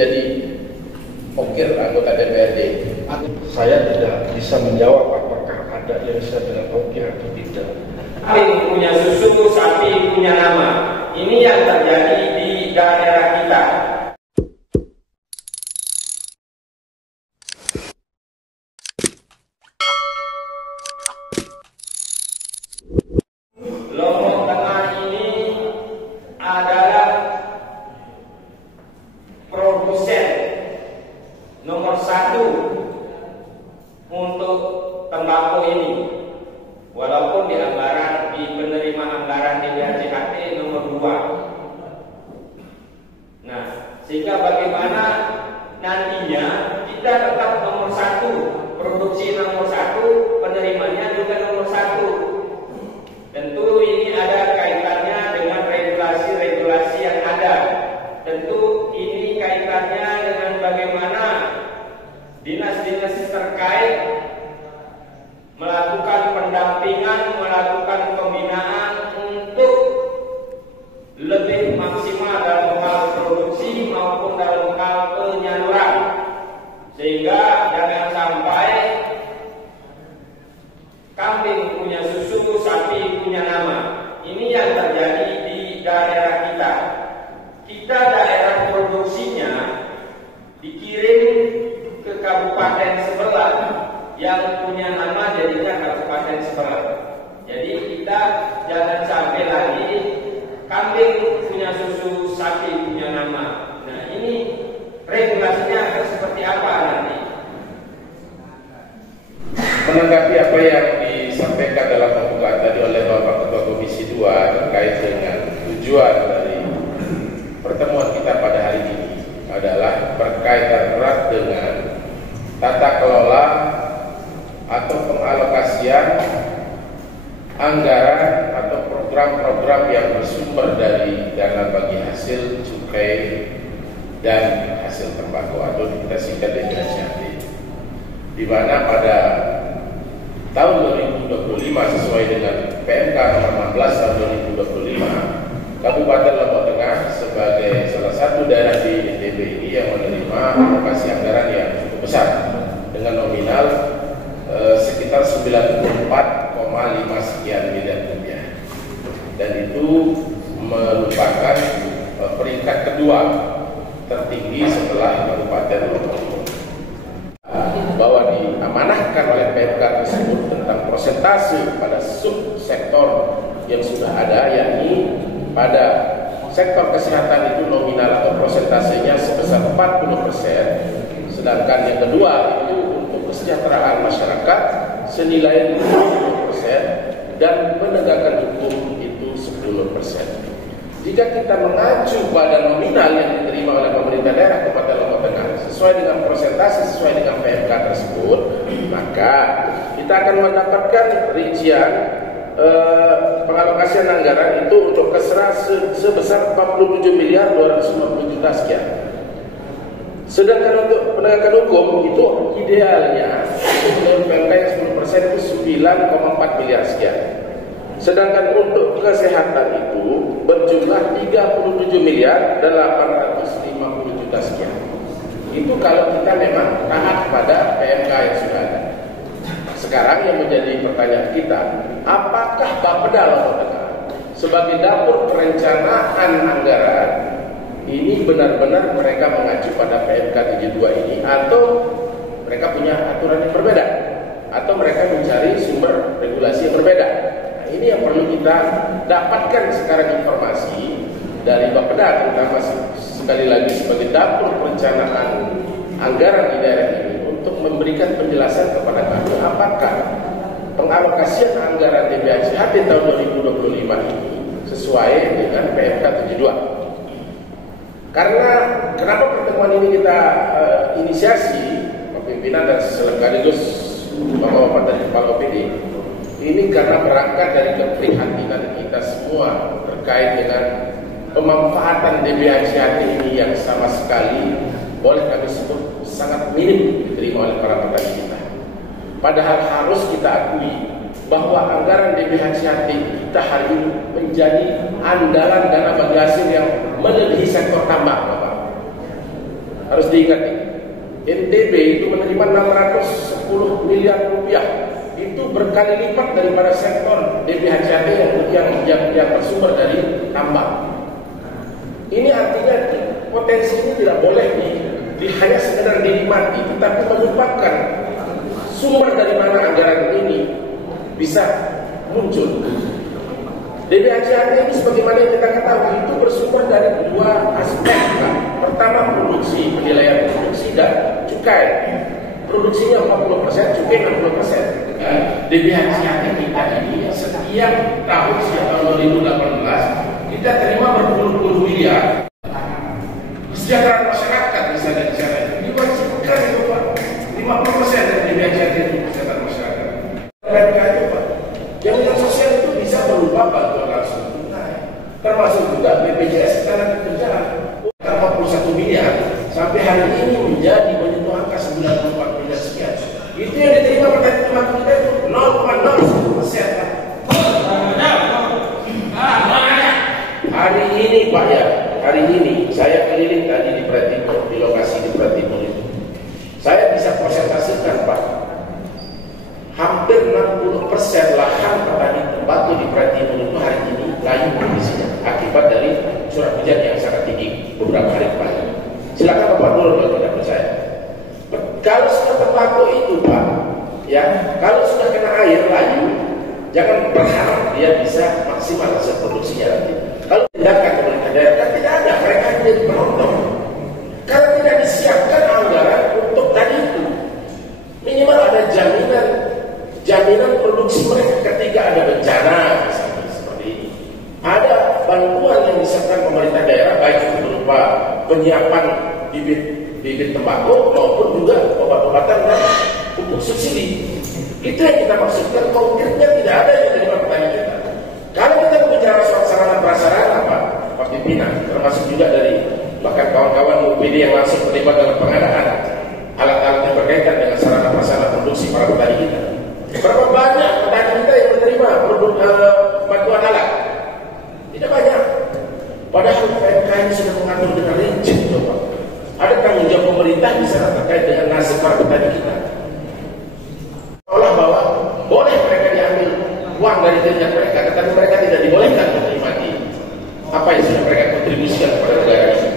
menjadi pokir anggota DPRD. Saya tidak bisa menjawab apakah ada yang disebut dengan pokir atau tidak. Sapi punya susu, sapi punya nama. Ini yang terjadi di daerah kita. Lombok Tengah ini adalah produsen nomor 1 untuk tembakau ini, walaupun di anggaran, di penerima anggaran di BHCHT nomor 2. Nah, sehingga bagaimana nantinya kita tetap nomor 1, produksi nomor 1, penerimanya juga nomor 1. Tentu ini ada kaitannya dengan regulasi-regulasi yang ada. Tentu ini kaitannya dengan bagaimana dinas-dinas terkait melakukan pendampingan, melakukan pembinaan untuk lebih maksimal dalam hal produksi maupun dalam hal penyaluran, sehingga jangan sampai kambing punya susu, sapi punya nama. Ini yang terjadi di daerah kita. Kita daerah produksinya dikirim ke kabupaten sebelah, yang punya nama jadinya kabupaten sebelah. Jadi kita jangan sampai lagi kambing punya susu, sapi punya nama. Nah, ini regulasinya akan seperti apa nanti? Menanggapi apa yang disampaikan dalam pembukaan tadi oleh Bapak Ketua Komisi 2 terkait dengan tujuan dari pertemuan kita pada hari ini adalah berkaitan erat dengan tata kelola atau pengalokasian anggaran atau program-program yang bersumber dari dana bagi hasil cukai dan hasil tembakau atau kita singkat DBHCHT, di mana pada tahun 2025 sesuai dengan PMK nomor 16 tahun 2025, Kabupaten Lombok Tengah sebagai salah satu daerah di NTB ini yang menerima alokasi anggaran yang cukup besar dengan nominal sekitar 94,5 sekian miliar rupiah, dan itu merupakan peringkat kedua tertinggi setelah Kabupaten Lombok, bahwa diamanahkan oleh PMK tersebut tentang persentase pada subsektor yang sudah ada, yakni pada sektor kesehatan itu nominal atau persentasenya sebesar 40%, sedangkan yang kedua itu untuk kesejahteraan masyarakat senilai 50% dan penegakan hukum itu 10%. Jika kita mengacu pada nominal yang diterima oleh pemerintah daerah Kabupaten Lombok Tengah sesuai dengan persentase sesuai dengan PMK tersebut, maka kita akan mendapatkan rincian pengalokasian anggaran itu untuk kesra sebesar 47 miliar 250 juta sekian. Sedangkan untuk penegakan hukum itu idealnya menurut PMK yang 10% itu 9,4 miliar sekian. Sedangkan untuk kesehatan itu berjumlah 37 miliar dan 850 juta sekian. Itu kalau kita memang taat pada PMK yang sudah ada. Sekarang yang menjadi pertanyaan kita, apakah Bapeda Lombok Tengah sebagai dapur perencanaan anggaran ini benar-benar mereka mengacu pada PMK 72 ini, atau mereka punya aturan yang berbeda, atau mereka mencari sumber regulasi yang berbeda? Ini yang perlu kita dapatkan sekarang informasi dari Bapeda, terutama sekali lagi sebagai dapur perencanaan anggaran di daerah ini, untuk memberikan penjelasan kepada kami apakah pengalokasian anggaran DBHCHT tahun 2025 ini sesuai dengan PMK 72. Karena kenapa pertemuan ini kita inisiasi, pimpinan dan sekaligus Bapak-bapak dari Kepala OPD, ini karena berangkat dari keprihatinan kita semua terkait dengan pemanfaatan DBHCHT ini yang sama sekali boleh kami sebut sangat minim diterima oleh para petani kita. Padahal harus kita akui bahwa anggaran DBHCHT kita hari ini menjadi andalan dana bagi hasil yang melebihi sektor tambang, Bapak. harus diingat nih, NTB itu menerima 610 miliar rupiah, itu berkali lipat daripada sektor DBHCAT yang bersumber dari tambang. Ini artinya potensi ini tidak boleh hanya sekedar dinikmati, tetapi melupakan sumber dari mana anggaran ini bisa muncul. DBHCAT ini sebagaimana yang kita ketahui itu bersumber dari dua aspek. Pertama, produksi, penilaian produksi dan cukai. Produksinya 40%, cukai 60%. DBHCAT kita ini setiap tahun sejak tahun 2018 kita terima berpuluh-puluh miliar. Kesejahteraan masyarakat misalnya di sana ini diwajibkan itu Pak. 50% dari DBHCAT itu kesejahteraan masyarakat. Mereka itu Pak, jaminan sosial itu bisa berupa bantuan langsung tunai, termasuk juga BPJS Ketenagakerjaan 41 miliar sampai hari ini menjadi menyentuh angka 94 miliar sekian. Itu yang diterima petani tembaku kita itu 0,01%. Hari ini Pak ya, hari ini saya keliling tadi di Pratimur, di lokasi di Pratimur itu. Saya bisa presentasikan Pak, hampir 60% lahan petani tembakau di Pratimur itu hari ini layu kondisinya akibat dari curah hujan yang sangat tinggi beberapa hari kemarin. Silakan Bapak turun kalau tidak percaya. Kalau sudah tembakau itu Pak, ya kalau sudah kena air layu, jangan berharap dia bisa maksimal hasil produksinya nanti. Kalau tindakan pemerintah daerah kan tidak ada, mereka menjadi penonton. Kalau tidak disiapkan anggaran untuk tadi itu, minimal ada jaminan produksi mereka ketika ada bencana misalnya seperti ini. Ada bantuan yang disiapkan pemerintah daerah baik itu berupa penyiapan bibit tembakau maupun juga obat-obatan dan pupuk subsidi. Itu yang kita maksudkan, konkretnya tidak ada yang dari petani kita. Kalau kita berbicara soal sarana prasarana Pak pimpinan, termasuk juga dari bahkan kawan-kawan UPD yang langsung terlibat dalam pengadaan alat-alat yang berkaitan dengan sarana prasarana produksi para petani kita. Berapa banyak petani kita yang menerima bantuan alat? Tidak banyak. Padahal PMK ini sudah mengatur dengan rinci, Pak. Ada tanggung jawab pemerintah di sana terkait dengan nasib para petani kita. Seolah bahwa boleh mereka diambil uang dari keringat mereka, tetapi mereka tidak dibolehkan menikmati apa yang sudah mereka kontribusikan kepada negara ini.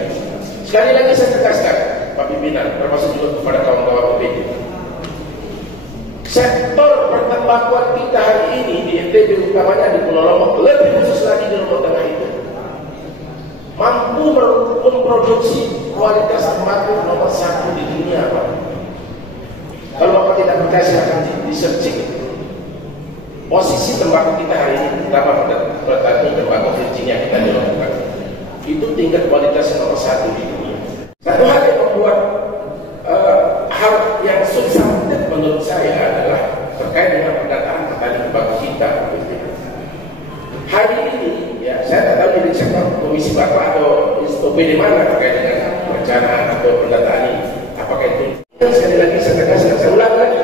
Sekali lagi saya tegaskan, Pak Pimpinan, termasuk juga kepada kawan-kawan UPD. Sektor pertembakuan kita hari ini di NTB utamanya di Pulau Lombok, lebih khusus lagi di Lombok Tengah itu, mampu memproduksi kualitas tembakau nomor 1 di dunia, Pak. Kalau Bapak tidak percaya silahkan di-searching. Posisi tembakau kita hari ini, terutama petani tembakau Virginia kita di Lombok, itu tingkat kualitasnya nomor 1 di dunia. Satu hal yang membuat hal yang substantif menurut saya adalah terkait dengan pendataan petani tembakau kita. Hari ini, ya saya tak tahu di sektor komisi Bapak atau OPD mana terkait dengan perencanaan atau pendataan ini. Apakah itu? Sekali lagi saya tegaskan, saya ulang lagi.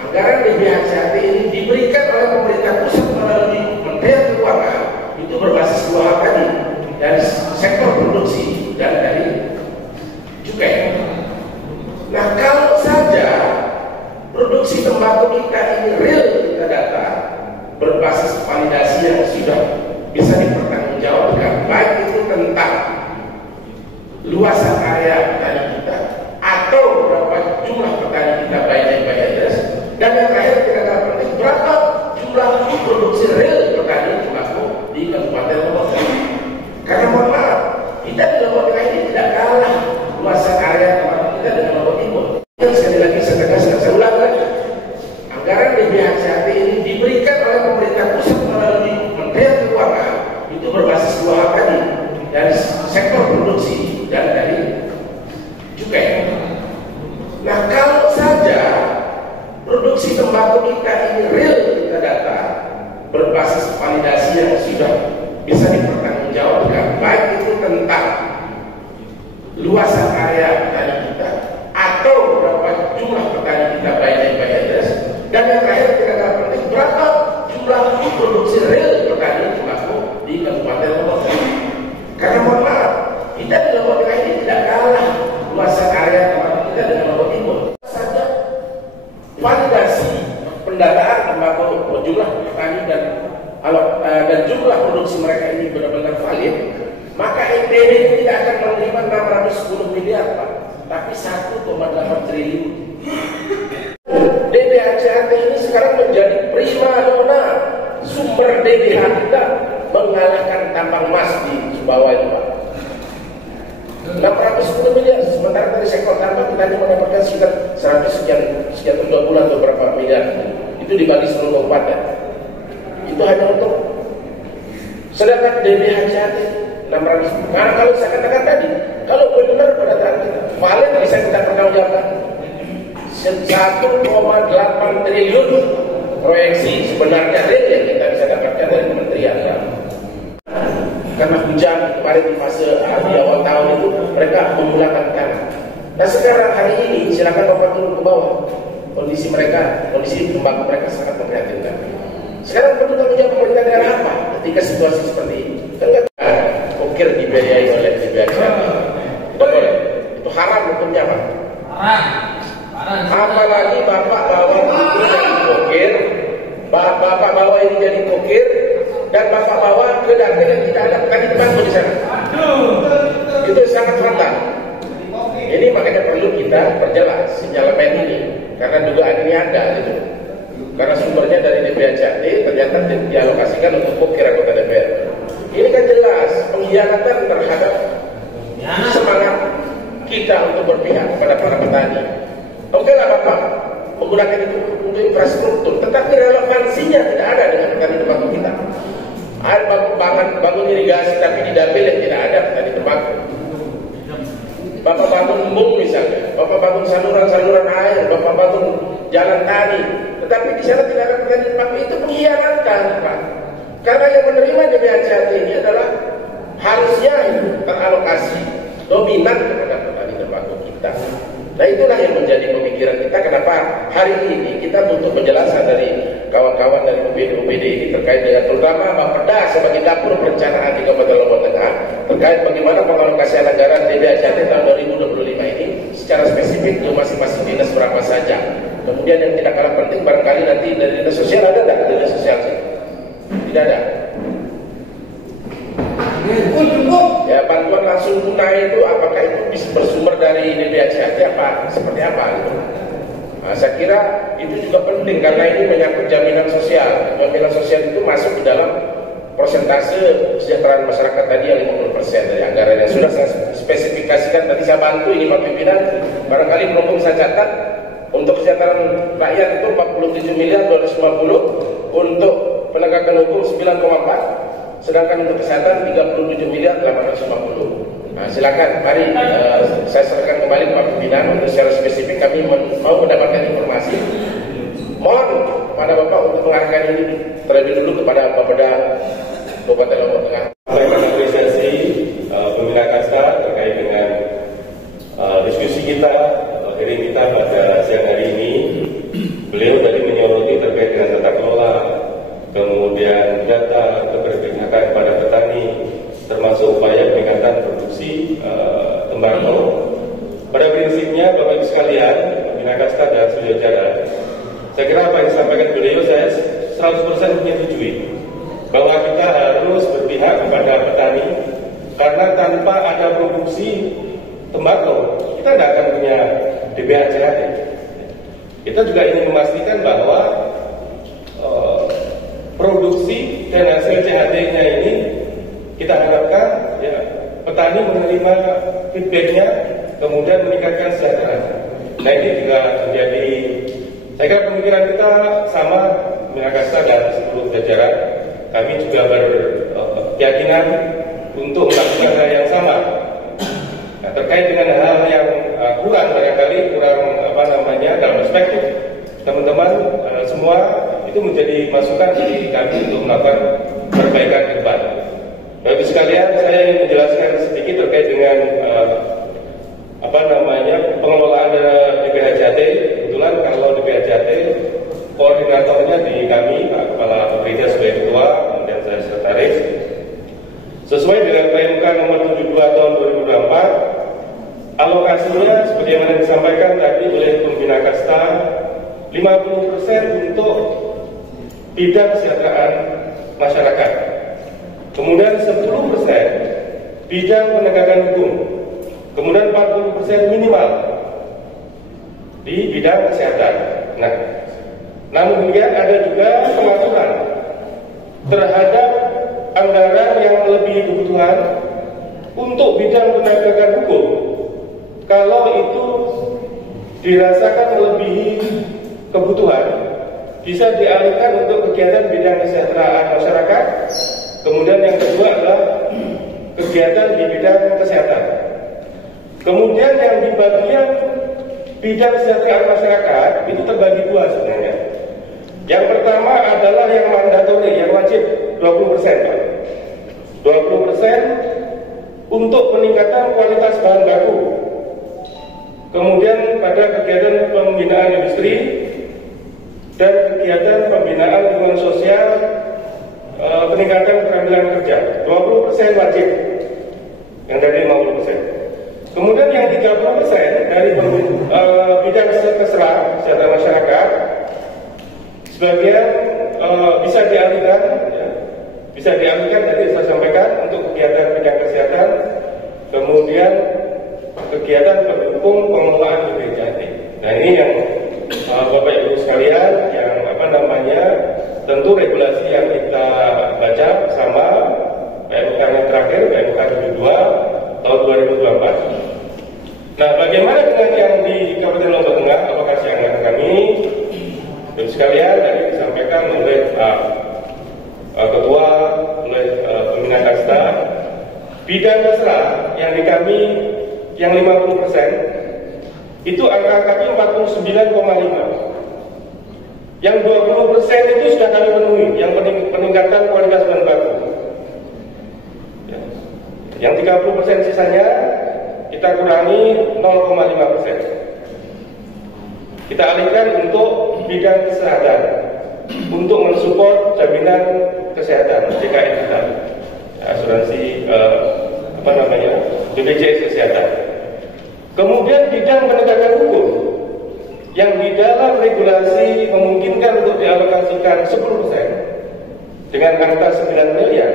Anggaran DBHCAT ini diberikan oleh pemerintah pusat melalui Kementerian Keuangan itu berbasis dua hal tadi, dari sektor produksi dan dari cukai. Nah kalau saja produksi tembakau kita ini real kita data berbasis validasi yang sudah bisa dipertanggungjawabkan, baik itu tentang luasan area petani kita atau berapa jumlah petani kita baik dari BPJS, dan yang terakhir tidak kalah penting berapa jumlah produksi real petani tembakau di Kabupaten Lombok. Karena mohon maaf, kita di Lombok Tengah ini tidak kalah luasan area tembakau kita dengan Lombok Timur. Dan sekali lagi saya tegaskan, saya ulang lagi, anggaran DBHCAT ini diberikan oleh pemerintah pusat melalui Kementerian Keuangan itu berbasis dua hal tadi, dari sektor produksi dan dari cukai. Nah kalau saja produksi tembakau kita ini real kita data berbasis validasi yang sudah bisa dipertanggungjawabkan, baik itu tentang luasan area petani kita atau berapa jumlah petani kita baik dari BPJS, dan yang terakhir tidak kalah penting berapa jumlah produksi real petani tembakau di Kabupaten Lombok. Karena mohon maaf, kita di Lombok Tengah ini tidak kalah luasan pendataan tembakau jumlah petani dan jumlah produksi mereka ini benar-benar valid, maka NTB itu tidak akan menerima 610 miliar Pak, tapi 1,8 triliun. DBHCHT ini sekarang menjadi prima dona sumber DBH kita, mengalahkan tambang emas di Sumbawa itu Pak. 610 miliar, sementara dari sektor tambang kita hanya mendapatkan sekitar 100 sekian 2 bulan atau berapa miliar. Itu dibagi seluruh kabupaten. Itu hanya untuk, sedangkan DBHCHT 600. Karena kalau saya katakan tadi, kalau benar pendataan kita valid, bisa kita pertanggungjawabkan 1,8 triliun proyeksi sebenarnya real yang kita bisa dapatkan dari kementerian. Karena hujan kemarin di fase di awal tahun itu mereka menggunakan tanah. Nah sekarang hari ini silakan Bapak turun ke bawah, kondisi tembakau mereka sangat memprihatinkan. Sekarang perlu tanggung jawab pemerintah daerah apa ketika situasi seperti ini? Kan ukir dibiayai oleh DBHCHT. Itu boleh, itu haram hukumnya Pak. Apalagi Bapak bawa itu jadi ukir, Bapak bawa ini jadi ukir, dan Bapak bawa ke dapil yang tidak ada petani tembakau di sana. Itu sangat fatal. Ini makanya perlu kita perjelas sinyalemen ini, karena dugaan ini ada gitu. Karena sumbernya dari DBHCHT ternyata dialokasikan untuk ukir anggota DPR. Ini kan jelas pengkhianatan terhadap semangat kita untuk berpihak kepada para petani. Oke lah Bapak menggunakan itu untuk infrastruktur, tetapi relevansinya tidak ada dengan petani tembakau kita. Ada bangun irigasi tapi di dapil yang tidak ada petani tembakau. Bapak bangun embung misalnya, Bapak bangun saluran air, Bapak bangun jalan tani, tetapi di sana tidak ada petani tembakau. Itu pengkhianatan Pak. Karena yang menerima DBHCHT ini adalah harusnya teralokasi dominan kepada petani tembakau kita. Nah itulah yang menjadi pemikiran kita, kenapa hari ini kita butuh penjelasan dari kawan-kawan dari UPD ini terkait dengan terutama Bapeda sebagai dapur perencanaan di Kabupaten Lombok Tengah terkait bagaimana pengalokasian anggaran DBHCHT tahun 2025 ini secara spesifik ke masing-masing dinas berapa saja. Kemudian yang tidak kalah penting barangkali nanti dari dinas sosial ada tidak? Dinas sosial sih? Tidak ada. Ya bantuan langsung tunai itu apakah itu bisa bersumber dari DBHCHT apa seperti apa gitu. Nah, saya kira itu juga penting karena ini menyangkut jaminan sosial. Jaminan sosial itu masuk di dalam persentase kesejahteraan masyarakat tadi yang 50% dari anggaran yang sudah saya spesifikasikan tadi. Saya bantu ini Pak Pimpinan, barangkali belum saya catat untuk kesejahteraan rakyat itu 47 miliar 250, untuk penegakan hukum 9,4, sedangkan untuk kesehatan 37 miliar 850. Nah, silakan, mari saya serahkan kembali ke Pak Pimpinan untuk secara spesifik kami mau mendapatkan informasi. Mohon kepada Bapak untuk mengarahkan ini terlebih dulu kepada Bapeda Kabupaten Lombok Tengah. Saya mengapresiasi Pembina Kasta terkait dengan diskusi kita, materi kita pada siang hari ini. Beliau tadi menyoroti terkait dengan tata kelola, kemudian data keberpihakan pada petani, termasuk upaya peningkatan produksi tembakau. Pada prinsipnya Bapak Ibu sekalian, Pembina Kasta dan Sujajara, saya kira apa yang disampaikan beliau saya 100% menyetujui bahwa kita harus berpihak kepada petani, karena tanpa ada produksi tembakau kita tidak akan punya DBHCHT. Kita juga ingin memastikan bahwa produksi dan hasil CHT-nya ini kita harapkan ya, petani menerima feedback-nya, kemudian meningkatkan kesejahteraan. Nah ini juga menjadi, saya kira pemikiran kita sama, Pembina Kasta dan seluruh jajaran. Kami juga berkeyakinan untuk melakukan hal yang sama. Nah, terkait dengan hal yang kurang barangkali dalam perspektif teman-teman semua itu menjadi masukan dari kami untuk melakukan perbaikan ke depan. Bapak sekalian, saya ingin menjelaskan sedikit terkait dengan pengelolaan DBHCHT. Kebetulan kalau DBHCHT koordinatornya di kami, Pak Kepala Bapeda sebagai ketua, kemudian saya sekretaris. Sesuai dengan PMK nomor 72 tahun 2024, alokasinya sebagaimana disampaikan tadi oleh Pembina Kasta 50% untuk bidang kesejahteraan masyarakat. Kemudian 10% bidang penegakan hukum. Kemudian 40% minimal di bidang kesehatan. Nah, namun demikian ada juga pengaturan terhadap anggaran yang melebihi kebutuhan untuk bidang penegakan hukum. Kalau itu dirasakan melebihi kebutuhan, bisa dialihkan untuk kegiatan bidang kesejahteraan masyarakat. Kemudian yang kedua adalah kegiatan di bidang kesehatan. Kemudian yang di bagian bidang kesejahteraan masyarakat itu terbagi dua sebenarnya. Yang pertama adalah yang mandatori, yang wajib 20%, Pak. 20% untuk peningkatan kualitas bahan baku. Kemudian pada kegiatan pembinaan industri dan kegiatan pembinaan lingkungan sosial, peningkatan keterampilan kerja, 20% wajib, yang dari 50%. Kemudian yang 30% dari bidang kesejahteraan masyarakat, sebagian bisa dialihkan, ya, tadi saya sampaikan untuk kegiatan bidang kesehatan, kemudian kegiatan pendukung pengelolaan BPJS. Nah, ini yang Bapak Ibu sekalian, yang tentu regulasi yang kita baca bersama PMK yang terakhir, PMK 72 tahun 2024. Nah, bagaimana dengan yang di Kabupaten Lombok Tengah, alokasi anggaran kami? Ibu sekalian, tadi disampaikan oleh Pak Ketua, oleh pembina kasta, bidang kesra yang di kami yang 50%, itu angka kami 49,5. Yang 20% itu sudah kami penuhi, yang peningkatan kualitas bahan baku. Yang 30% sisanya kita kurangi 0,5%. Kita alihkan untuk bidang kesehatan, untuk mensupport jaminan kesehatan JKN kita, asuransi BPJS kesehatan. Kemudian bidang penegakan hukum yang di dalam regulasi memungkinkan untuk dialokasikan 10% dengan angka 9 miliar,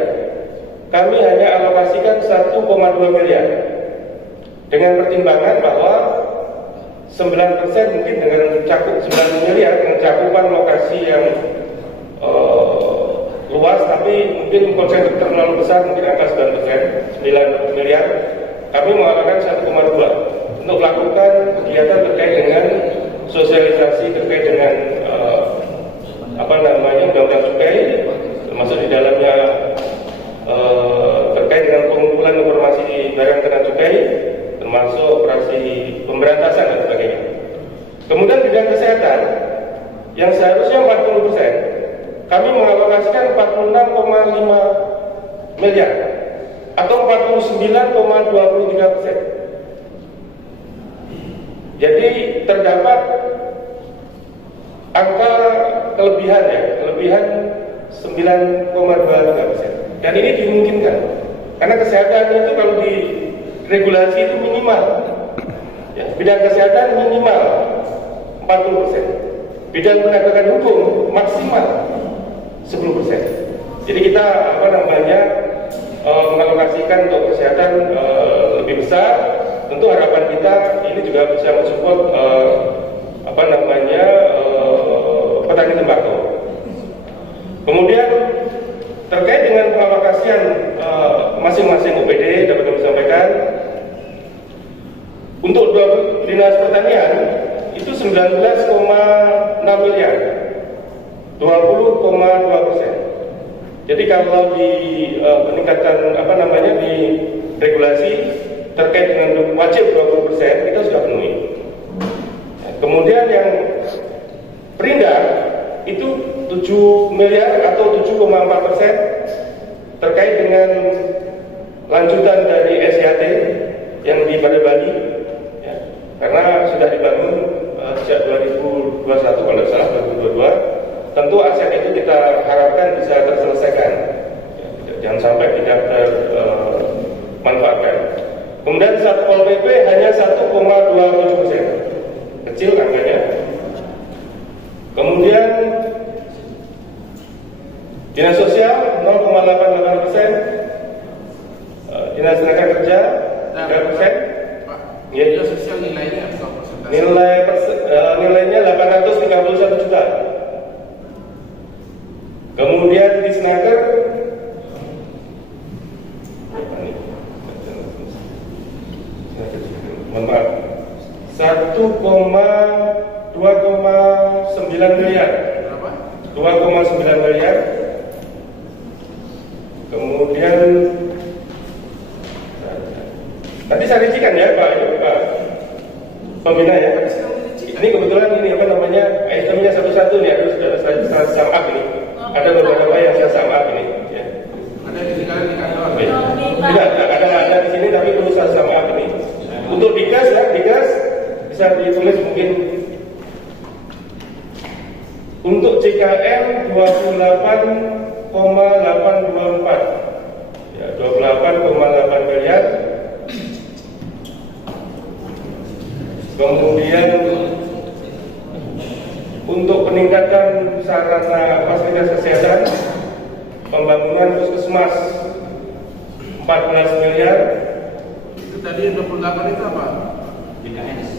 kami hanya alokasikan 1,2 miliar dengan pertimbangan bahwa 9% mungkin dengan cakup 9 miliar dengan cakupan lokasi yang luas, tapi mungkin konsep terlalu besar, mungkin angka 9 miliar, kami mengalokasikan 1,2 untuk melakukan kegiatan terkait dengan sosialisasi terkait dengan undang-undang cukai, termasuk di dalamnya terkait dengan pengumpulan informasi barang kena cukai, termasuk operasi pemberantasan dan sebagainya. Kemudian bidang kesehatan yang seharusnya 40%, kami mengalokasikan 46,5 miliar atau 49,23%. Jadi terdapat angka kelebihan 9,23%. Dan ini dimungkinkan karena kesehatan itu kalau di regulasi itu minimal, ya, bidang kesehatan minimal 40%, bidang penegakan hukum maksimal 10%. Jadi kita mengalokasikan untuk kesehatan lebih besar. Tentu harapan kita ini juga bisa mensupport petani tembakau. Kemudian terkait dengan pengalokasian masing-masing OPD dapat kami sampaikan untuk dinas pertanian itu 19,6 miliar, 20,2%. Jadi kalau di peningkatan di regulasi terkait dengan wajib 20% kita sudah penuhi. Kemudian yang perindak itu 7 miliar atau 7,4% terkait dengan lanjutan dari SIAT yang di pada Bali, ya, karena sudah dibangun sejak 2021 kalau tidak salah 2022. Tentu aset itu kita harapkan bisa terselesaikan, ya, jangan sampai tidak termanfaatkan. Kemudian Satpol PP hanya 1,27%, kecil angkanya. 2,9 miliar. Berapa? 2,9 miliar. Kemudian nanti saya rincikan ya Pak Pembina ya. Ini kebetulan ini apa namanya itemnya satu-satu nih, ada sum up ini. Ada beberapa yang saya sum up ini. Ya. Ada di kantor. Tidak, ada di sini tapi perlu saya sum up ini. Untuk digas ya, digas bisa ditulis mungkin. Untuk CKM 28,824 ya, 28,8 miliar. Kemudian untuk peningkatan sarana fasilitas kesehatan, pembangunan puskesmas 14 miliar. Itu tadi 28 itu apa?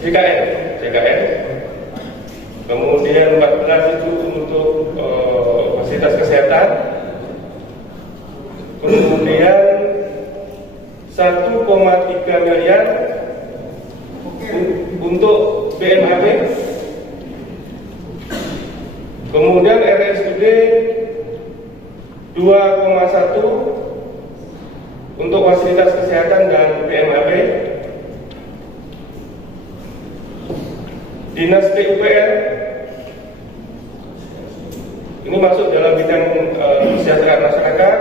JKN. Kemudian 14 itu untuk fasilitas kesehatan. Kemudian 1,3 miliar untuk BMHP. Kemudian RSUD 2,1 untuk fasilitas kesehatan dan BMHP. Dinas PUPR ini masuk dalam bidang kesejahteraan masyarakat,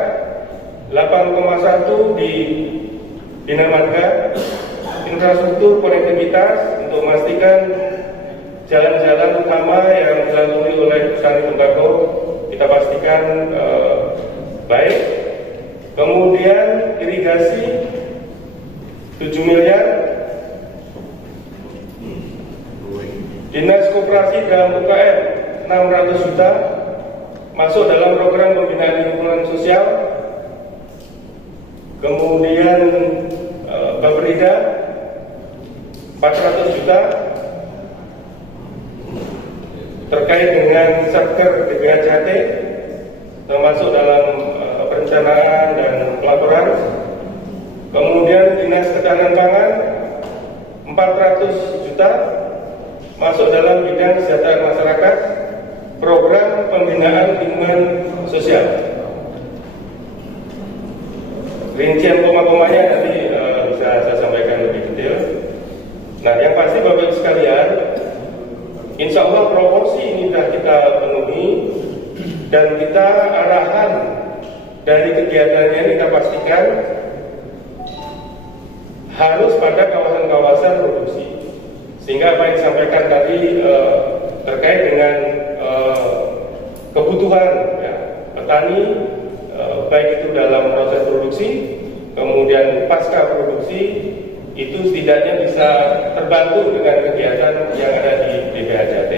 8,1 di Bina Marga. Infrastruktur konektivitas untuk memastikan jalan-jalan utama yang dilalui oleh perusahaan tembakau kita pastikan baik. Kemudian irigasi 7 miliar. Dinas Koperasi dan UKM 600 juta masuk dalam program pembinaan lingkungan sosial. Kemudian Baperida 400 juta terkait dengan Satker DBHJT termasuk dalam perencanaan dan pelaporan. Kemudian Dinas Ketahanan Pangan 400 juta masuk dalam bidang kesejahteraan masyarakat, program pembinaan lingkungan sosial. Rincian koma-komanya nanti bisa saya sampaikan lebih detail. Nah, yang pasti Bapak Ibu sekalian, insya Allah proporsi ini sudah kita penuhi dan kita arahan dari kegiatannya ini kita pastikan harus pada kawasan-kawasan produksi. Sehingga apa yang disampaikan tadi terkait dengan kebutuhan ya, petani baik itu dalam proses produksi, kemudian pasca produksi itu setidaknya bisa terbantu dengan kegiatan yang ada di DBHJT.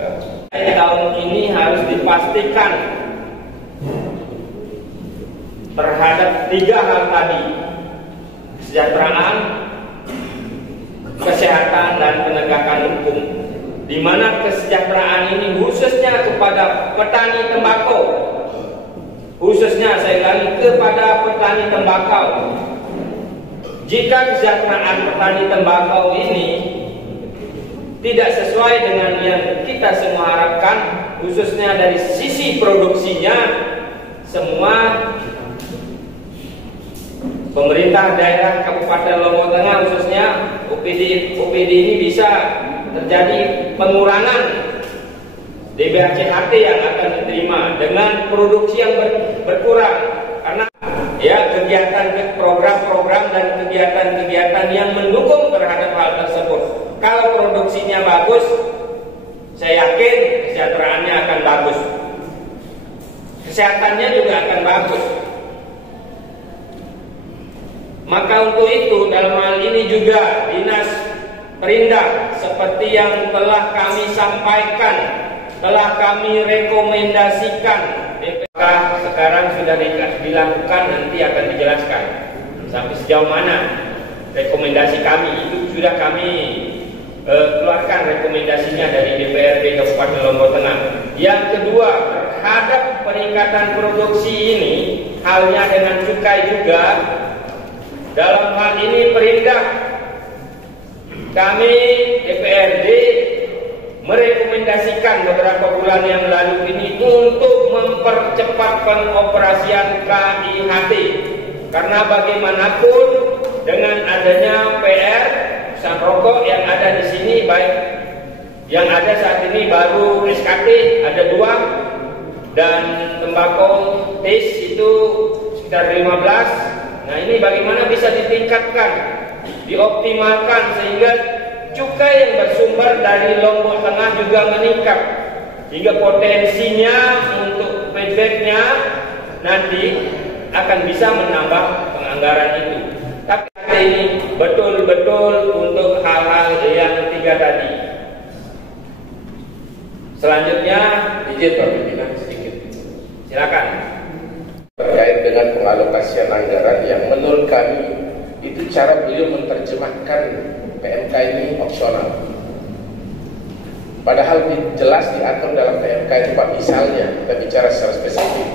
Nah, tahun ini harus dipastikan terhadap 3 hal tadi: kesejahteraan, kesehatan, dan penegakan hukum. Di mana kesejahteraan ini khususnya kepada petani tembakau, khususnya saya ulangi kepada petani tembakau. Jika kesejahteraan petani tembakau ini tidak sesuai dengan yang kita semua harapkan, khususnya dari sisi produksinya, semua pemerintah daerah Kabupaten Lombok Tengah khususnya OPD ini bisa terjadi pengurangan DBHJT yang akan diterima dengan produksi yang berkurang, karena ya kegiatan program-program dan kegiatan-kegiatan yang mendukung terhadap hal tersebut. Kalau produksinya bagus, saya yakin kesejahteraannya akan bagus, kesehatannya juga akan bagus. Maka untuk itu dalam hal ini juga Dinas Perindak seperti yang telah kami sampaikan, telah kami rekomendasikan, sekarang sudah dilakukan, nanti akan dijelaskan sampai sejauh mana rekomendasi kami. Itu sudah kami keluarkan rekomendasinya dari DPRD Kabupaten Lombok Tengah. Yang kedua, terhadap peningkatan produksi ini, halnya dengan cukai juga. Dalam hal ini Perindak, kami DPRD merekomendasikan beberapa bulan yang lalu ini untuk mempercepat pengoperasian KIHT, karena bagaimanapun dengan adanya PR pesan rokok yang ada di sini, baik yang ada saat ini baru SKT ada 2 dan tembakau taste itu sekitar 15. Nah, ini bagaimana bisa ditingkatkan, dioptimalkan sehingga cukai yang bersumber dari Lombok Tengah juga meningkat, hingga potensinya untuk feedbacknya nanti akan bisa menambah penganggaran itu. Tapi ini betul-betul untuk hal-hal yang 3 tadi. Selanjutnya, izin Pak Pimpinan sedikit. Silakan. Terkait dengan pengalokasian anggaran yang menurut kami itu cara beliau menerjemahkan PMK ini opsional. Padahal jelas diatur dalam PMK itu Pak, misalnya kita bicara secara spesifik,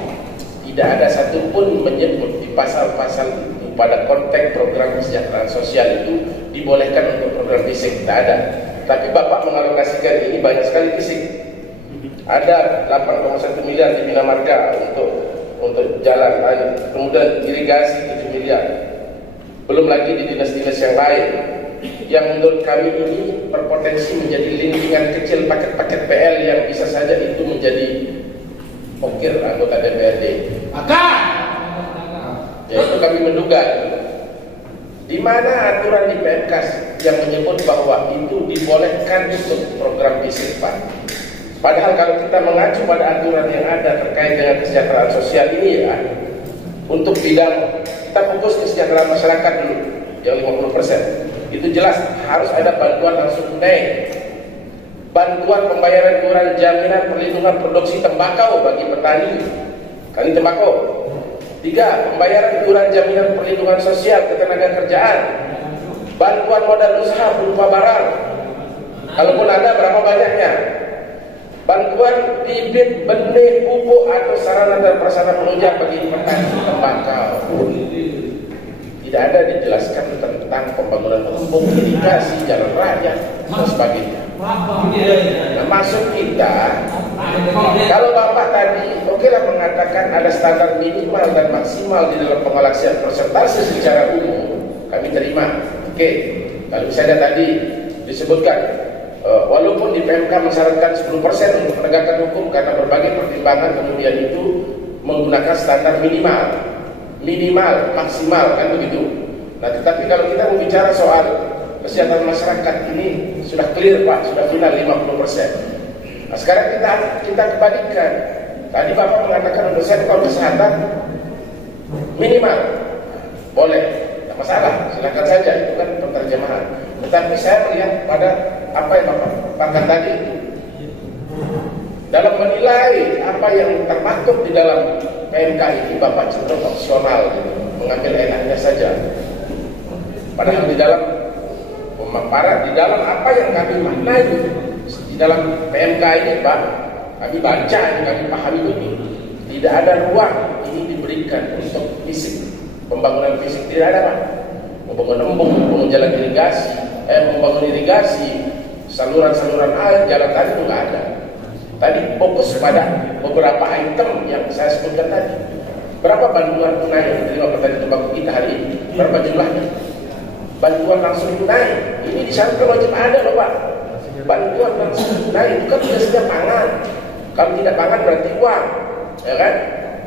tidak ada satupun menyebut di pasal-pasal itu pada konteks program kesejahteraan sosial itu dibolehkan untuk program fisik, tidak ada. Tapi Bapak mengalokasikan ini banyak sekali fisik. Ada 8,1 miliar di Bina Marga untuk jalan, kemudian irigasi 7 miliar. Belum lagi di dinas-dinas yang lain, yang menurut kami ini berpotensi menjadi lintingan kecil paket-paket PL yang bisa saja itu menjadi pokir anggota DPRD. Maka, ya itu kami menduga. Di mana aturan di PMK yang menyebut bahwa itu dibolehkan untuk program fisik, Pak? Padahal kalau kita mengacu pada aturan yang ada terkait dengan kesejahteraan sosial ini ya, untuk bidang kita fokus kesejahteraan masyarakat dulu yang 50%. Itu jelas harus ada bantuan langsung tunai, bantuan pembayaran iuran jaminan perlindungan produksi tembakau bagi petani kali tembakau. 3. Pembayaran iuran jaminan perlindungan sosial ketenagakerjaan, bantuan modal usaha berupa barang, kalaupun ada berapa banyaknya, bantuan bibit, benih, pupuk atau sarana dan prasarana penunjang bagi petani tembakau. Tidak ada dijelaskan tentang pembangunan embung, irigasi, jalan raya, dan sebagainya. Nah, maksud kita, kalau Bapak tadi okelah mengatakan ada standar minimal dan maksimal di dalam pengalokasian persentase secara umum, kami terima. Oke, kalau misalnya tadi disebutkan walaupun di PMK mensyaratkan 10% untuk penegakan hukum karena berbagai pertimbangan, kemudian itu menggunakan standar minimal, maksimal, kan begitu. Nah, tetapi kalau kita berbicara soal kesehatan masyarakat ini sudah clear Pak, sudah final 50%. Nah, sekarang kita kebalikan. Tadi Bapak mengatakan untuk sektor kesehatan minimal boleh, tidak masalah, silakan saja, itu kan penerjemahan. Tetapi saya melihat pada apa yang Bapak katakan tadi itu, dalam menilai apa yang termaktub di dalam PMK ini, Bapak cenderung opsional, gitu, mengambil enaknya saja. Padahal di dalam pemaparan, di dalam apa yang kami maknai di dalam PMK ini, Pak, kami baca ini, kami pahami ini, tidak ada ruang ini diberikan untuk fisik, pembangunan fisik, tidak ada Pak. Membangun embung, membangun jalan irigasi, membangun irigasi, saluran-saluran air, jalan tadi itu nggak ada. Tadi fokus pada beberapa item yang saya sebutkan tadi. Berapa bantuan tunai yang diterima petani tembakau kita hari ini? Berapa jumlahnya? Bantuan langsung tunai ini disyaratkan wajib ada loh Pak. Bantuan langsung tunai itu kan tidak setiap pangan. Kalau tidak pangan berarti uang, ya kan?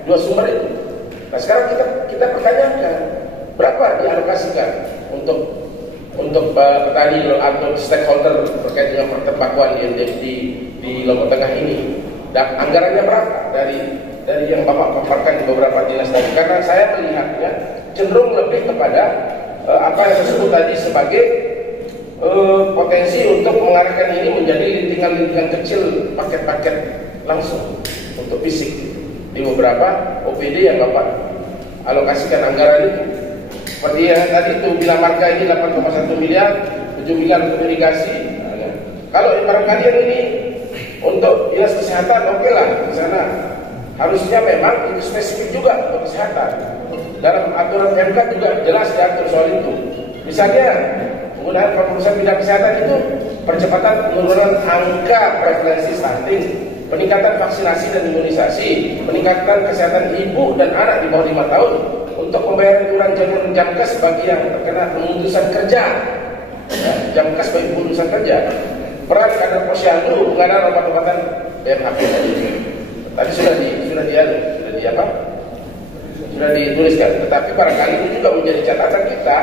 2 sumber itu. Nah sekarang kita pertanyakan berapa dialokasikan untuk petani atau stakeholder terkait dengan pertembakuan di Lombok Tengah ini, dan anggarannya berapa dari yang Bapak paparkan di beberapa dinas tadi? Karena saya melihatnya cenderung lebih kepada apa yang disebut tadi sebagai potensi untuk mengarahkan ini menjadi lintingan-lintingan kecil, paket-paket langsung untuk fisik di beberapa OPD yang Bapak alokasikan anggaran itu. Seperti yang tadi itu Bina Marga ini 8,1 miliar, 7 miliar untuk irigasi. Kalau barangkali yang ini untuk dinas kesehatan, oke lah di sana. Harusnya memang itu spesifik juga untuk kesehatan. Dalam aturan PMK juga jelas diatur soal itu. Misalnya penggunaan perusahaan bidang kesehatan itu percepatan penurunan angka prevalensi stunting, peningkatan vaksinasi dan imunisasi, peningkatan kesehatan ibu dan anak di bawah 5 tahun, untuk pembayaran iuran jaminan Jamkes bagi yang terkena pemutusan kerja, ya, Jamkes bagi pemutusan kerja, peran kader posyandu, pengadaan obat-obatan BMHP tadi sudah dituliskan. Tetapi barangkali ini juga menjadi catatan kita.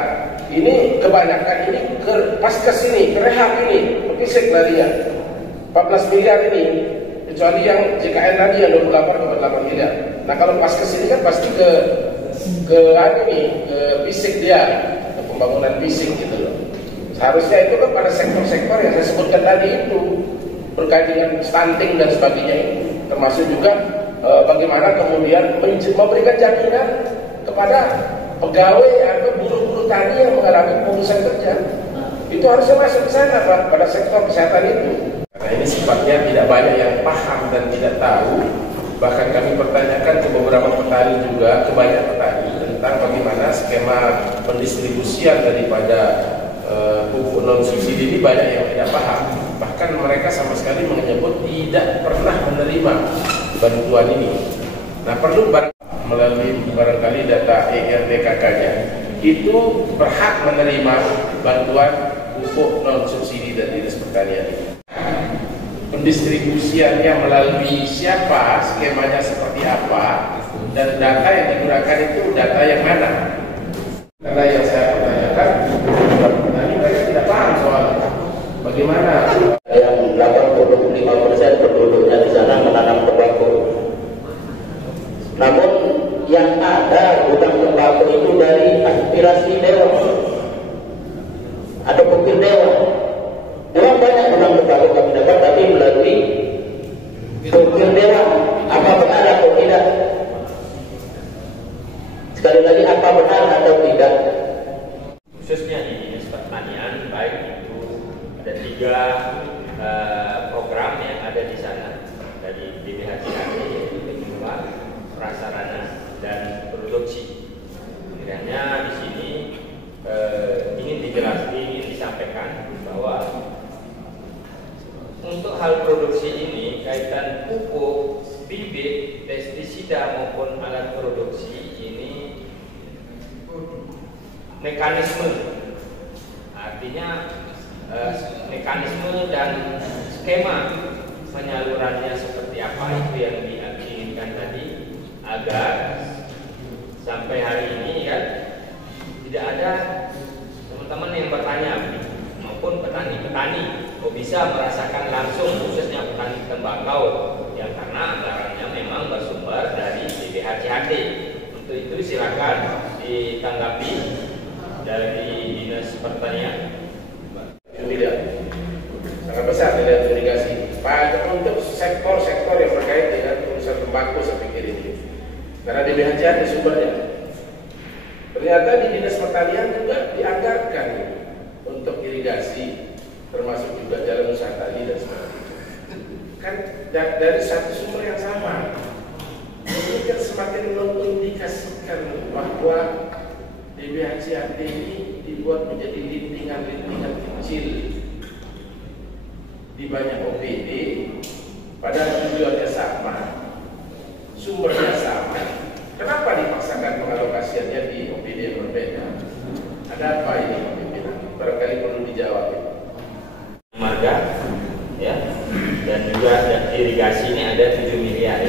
Ini kebanyakan ini ke paskes ini, ke rehab ini, ke fisik larinya 14 miliar ini, kecuali yang JKN tadi yang 28,8 miliar. Nah kalau paskes ini kan pasti ke fisik dia, ke pembangunan fisik gitu loh. Seharusnya itu kan pada sektor-sektor yang saya sebutkan tadi itu, berkait dengan stunting dan sebagainya itu, termasuk juga bagaimana kemudian memberikan jaminan kepada pegawai atau buruh-buruh tani yang mengalami pemutusan kerja. Itu harusnya masuk ke sana, Pak, pada sektor kesehatan itu. Karena ini sifatnya tidak banyak yang paham dan tidak tahu. Bahkan kami pertanyakan ke beberapa petani juga, ke banyak petani, tentang bagaimana skema pendistribusian daripada pupuk non subsidi ini banyak yang tidak paham. Bahkan mereka sama sekali menyebut tidak pernah menerima bantuan ini. Nah perlu melalui barangkali data ERDKK-nya itu berhak menerima bantuan pupuk non subsidi dari Dinas Pertanian ini. Pendistribusiannya melalui siapa, skemanya seperti apa, dan data yang digunakan itu data yang mana? Karena yang saya pertanyakan, petani mereka tidak paham soal bagaimana yang 85% penduduknya di sana menanam tembakau. Namun yang ada hutang tembakau itu dari aspirasi dewan atau bukti dewan. Memang banyak hutang tembakau kami dapat, tapi melalui bukti dewan. Apa benar atau tidak? Sekali lagi, apa benar atau tidak? Khususnya di Dinas Pertanian, baik itu ada 3 program yang ada di sana, dari BPHTAD, yaitu penyuluhan, prasarana, dan produksi. Kiranya di sini ingin disampaikan bahwa untuk hal produksi ini, kaitan pupuk, bibit, pestisida maupun alat produksi ini mekanisme, artinya mekanisme dan skema penyalurannya seperti apa itu yang diinginkan tadi, agar sampai hari ini kan tidak ada teman-teman yang bertanya maupun petani-petani kok bisa merasakan langsung, khususnya petani tembakau yang karena anggarannya memang bersumber dari BPHCHD. Untuk itu silakan ditanggapi dari Dinas Pertanian. Tidak sangat besar nilai irigasi. Pada untuk sektor-sektor yang berkait dengan urusan tembakau saya pikir ini, karena DBHC ada sumbernya. Ternyata di Dinas Pertanian juga dianggarkan untuk irigasi, termasuk juga jalan usaha tani dan sebagainya. Kan dari satu sumber yang sama. Ini kan semakin mengindikasikan bahwa DBHCAD ini dibuat menjadi lintingan-lintingan kecil di banyak OPD, padahal tujuannya sama, sumbernya sama. Kenapa dipaksakan pengalokasiannya di OPD yang berbeda? Ada apa ini? Barangkali perlu dijawab. Marga, ya, dan juga irigasi ini ada 7 miliar.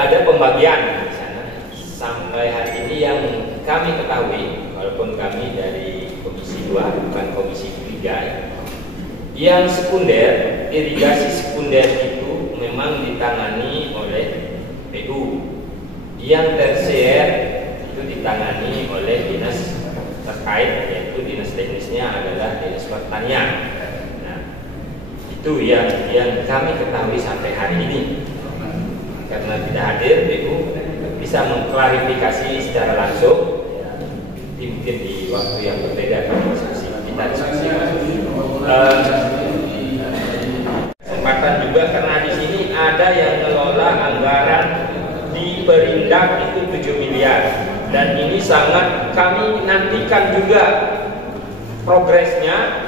Ada pembagian di sana. Sampai hari ini yang kami ketahui, walaupun kami dari Komisi 2 bukan Komisi 3, yang sekunder, irigasi sekunder itu memang ditangani oleh PU. Yang tersier itu ditangani oleh dinas terkait, yaitu dinas teknisnya adalah Dinas Pertanian. Nah, itu yang kami ketahui sampai hari ini. Karena tidak hadir, PU bisa mengklarifikasi secara langsung. Mungkin di waktu yang berbeda kita diskusi. Kesempatan juga karena di sini ada yang mengelola anggaran di Perindak itu 7 miliar, dan ini sangat kami nantikan juga progresnya,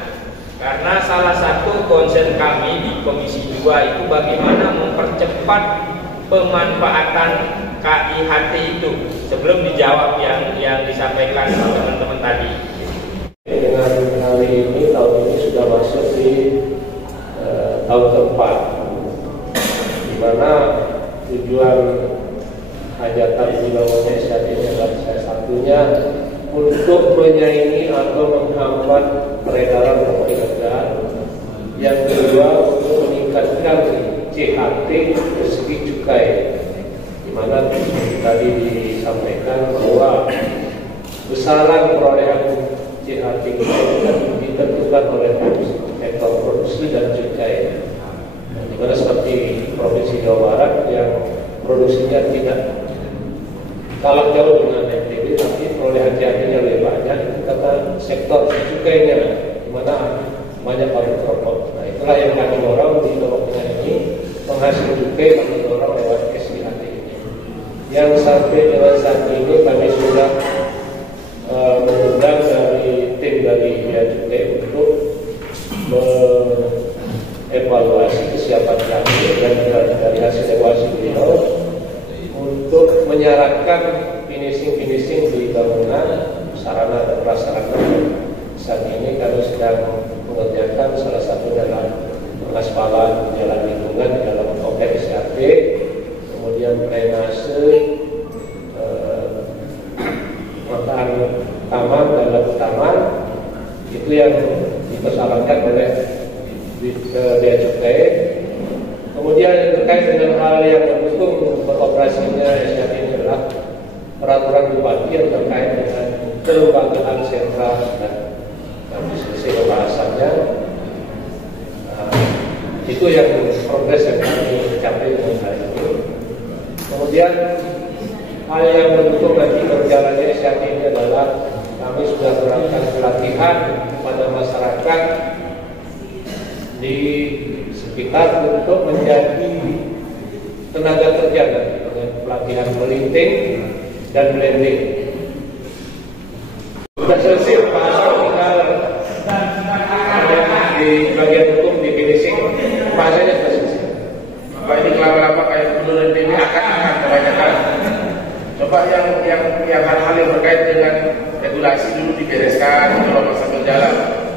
Karena salah satu concern kami di Komisi 2 itu bagaimana mempercepat pemanfaatan KIHT itu. Sebelum dijawab yang disampaikan teman-teman tadi. Dengan hari ini, tahun ini sudah masuk di tahun keempat, di mana tujuan hajatan dibangunnya SHT ini adalah salah satunya untuk menyaingi atau menghambat peredaran rokok ilegal. Yang kedua, untuk meningkatkan CHT dari segi cukai, di mana tadi disampaikan bahwa besaran perolehan CHT ditentukan oleh sektor produksi dan cukai. Di mana seperti Provinsi Jawa Barat yang produksinya tidak kalah jauh dengan NTB, tapi perolehan CHT-nya lebih banyak, itu kata sektor cukainya, di mana banyak pabrik rokok. Nah, itulah yang kami dorong di Loknya ini, penghasil cukai kami dorong lewat SIHT ini. Yang sampai dengan saat ini kami sudah mengundang dari tim dari Bea Cukai untuk mengevaluasi kesiapan kami dan dari hasil evaluasi beliau untuk menyarankan finishing di bangunan sarana dan prasarana. Saat ini kami sedang mengerjakan salah satu dalam pengaspalan jalan lingkungan di dalam kompleks SHT, kemudian drainase, taman dan lagu taman, itu yang dipersarankan oleh Bea Cukai. Kemudian yang terkait dengan hal yang mendukung beroperasinya SHT ini adalah peraturan bupati yang terkait dengan kelembagaan sentra dan kami selesai pembahasannya. Itu yang progres yang kami capai dengan hari ini. Kemudian hal yang mendukung nanti berjalannya SHT ini adalah kami sudah melakukan pelatihan kepada masyarakat di sekitar untuk menjadi tenaga kerja dengan pelatihan melinting dan blending. Sudah selesai pembahasan, tinggal ada di bagian hukum di finishing, bahasanya sudah selesai. Bapak ini lama-lama kayak gubernur NTB akan kebanyakan. Coba yang hal-hal yang terkait dengan regulasi dulu dibereskan, kalau masa berjalan.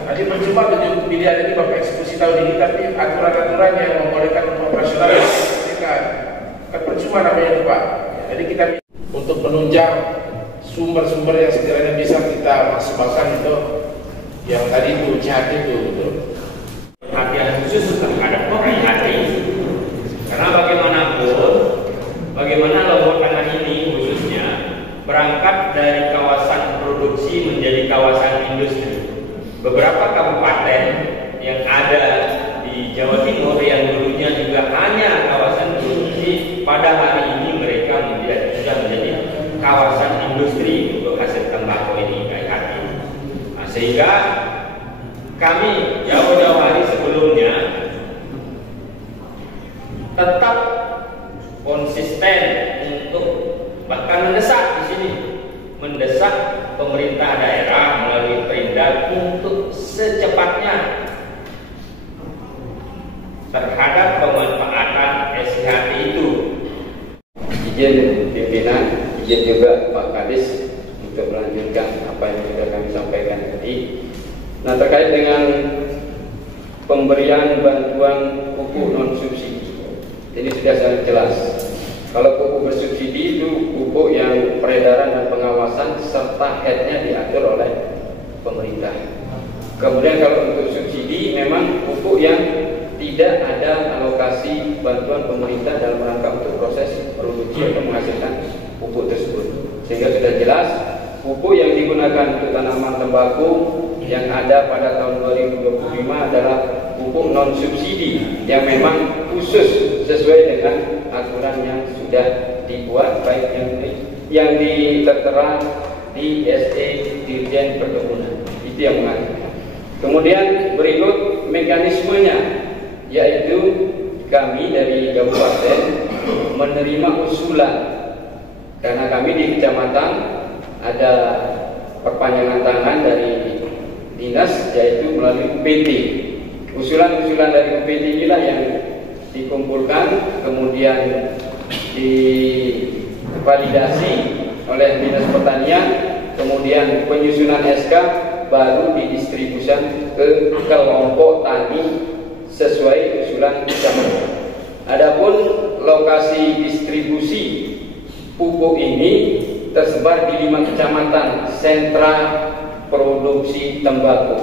Nanti percuma tujuh pilihan ini Bapak eksekusi tahun ini, tapi aturan-aturan yang membolehkan operasional dibereskan. Kan percuma namanya Pak. Jadi kita untuk menunjang sumber-sumber yang sekiranya bisa kita maksimalkan itu yang tadi itu CHT itu betul. Perhatian khusus terhadap KIHT, karena bagaimana Lombok Tengah ini khususnya berangkat dari kawasan produksi menjadi kawasan industri. Beberapa kabupaten yang ada di Jawa Timur yang dulunya juga hanya kawasan produksi, pada hari ini mereka sudah menjadi kawasan industri untuk hasil tembakau ini KIHT. Nah, sehingga kami jauh-jauh hari sebelumnya tetap konsisten untuk bahkan mendesak pemerintah daerah melalui Perindak untuk secepatnya terhadap pemanfaatan SIHT itu. Izin pimpinan, izin juga Pak Kadis untuk melanjutkan apa yang sudah kami sampaikan tadi. Nah, terkait dengan pemberian bantuan pupuk non subsidi, ini sudah sangat jelas. Kalau pupuk bersubsidi itu pupuk yang peredaran dan pengawasan serta headnya diatur oleh pemerintah. Kemudian kalau untuk subsidi memang pupuk yang tidak ada alokasi bantuan pemerintah dalam rangka untuk proses produksi atau menghasilkan pupuk tersebut. Sehingga sudah jelas pupuk yang digunakan untuk tanaman tembakau yang ada pada tahun 2025 adalah pupuk non subsidi yang memang khusus sesuai dengan aturan yang sudah dibuat, baik yang tertera di SE Dirjen Perkebunan. Itu yang mengatur. Kemudian berikut mekanismenya, yaitu kami dari kabupaten menerima usulan karena kami di kecamatan ada perpanjangan tangan dari dinas, yaitu melalui UPT. Usulan-usulan dari UPT inilah yang dikumpulkan, kemudian divalidasi oleh Dinas Pertanian, kemudian penyusunan SK baru didistribusikan ke kelompok tani sesuai usulan kecamatan. Adapun lokasi distribusi pupuk ini tersebar di 5 kecamatan sentra produksi tembakau.